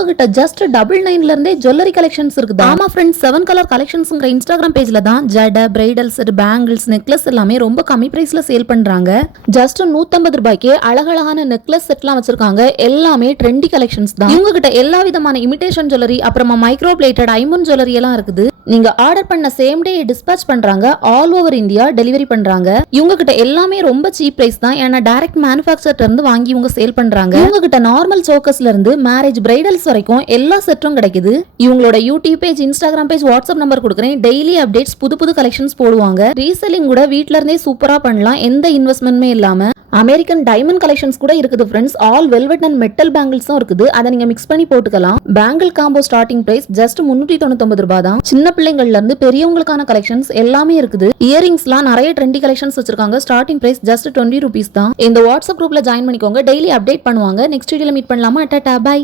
இவங்க கிட்ட ஜஸ்ட் 999 இருந்தே ஜுவல்லரி கலெக்ஷன்ஸ் இருக்குது. ஆமா ஃப்ரெண்ட்ஸ், 7 கலர் கலெக்ஷன்ஸ்ங்கற இன்ஸ்டாகிராம் பேஜ்ல தான் ஜட, பிரைடல் செட், பேங்கிள்ஸ், நெக்லஸ் எல்லாமே ரொம்ப கம்மி பிரைஸ்ல சேல் பண்றாங்க. ஜஸ்ட் 150 ரூபாய்க்கு அழகழகான நெக்லஸ் செட்லாம் வச்சிருக்காங்க. எல்லாமே ட்ரெண்டி கலெக்ஷன்ஸ் தான். இவங்க கிட்ட எல்லா விதமான இமிடேஷன் ஜுவல்லரி, அப்புறமா மைக்ரோ பிளேட்டட் ஐம்பொன் ஜுவல்லரி எல்லாம் இருக்குது. நீங்க ஆர்டர் பண்ண சேம் டே டிஸ்பாச் பண்றாங்க. ஆல் ஓவர் இந்தியா டெலிவரி பண்றாங்க. இவங்க கிட்ட எல்லாமே ரொம்ப சீப் பிரைஸ் தான். ஏன்னா டைரக்ட் மேனுஃபேக்சர்ல இருந்து வாங்கி இவங்க சேல் பண்றாங்க. இவங்க கிட்ட நார்மல் சோக்கஸ்ல இருந்து மேரேஜ் பிரைடல்ஸ் வரைக்கும் எல்லா செட்டும் கிடைக்குது. இவங்களோட YouTube page, Instagram page, WhatsApp number கொடுக்குறேன். டெய்லி அப்டேட்ஸ், புது புது கலெக்ஷன்ஸ் போடுவாங்க. ரீசெல்லிங் கூட வீட்ல இருந்தே சூப்பரா பண்ணலாம், எந்த இன்வெஸ்ட்மெண்ட்மே இல்லாம. அமெரிக்கன் டைமண்ட் கலெக்ஷன்ஸ் கூட இருக்குது friends. All velvet and metal பேங்கிள்ஸும் இருக்குது. அதை நீங்க மிக்ஸ் பண்ணி போட்டுக்கலாம். Bangle combo starting price just 399 ரூபாய் தான். சின்ன பிள்ளைங்கள்ல இருந்து பெரியவங்களுக்கான கலெக்ஷன்ஸ் எல்லாமே இருக்குது. இயரிங்ஸ்லாம் நிறைய ட்ரெண்டி கலெக்ஷன்ஸ் வச்சிருக்காங்க. ஸ்டார்டிங் பிரைஸ் ஜஸ்ட் 20 ரூபீஸ் தான். இந்த வாட்ஸ்அப் குரூப்ல ஜாயின் பண்ணிக்கோங்க. டெய்லி அப்டேட் பண்ணுவாங்க. நெக்ஸ்ட் வீடியோல மீட் பண்ணலாமா? டாடா, பை.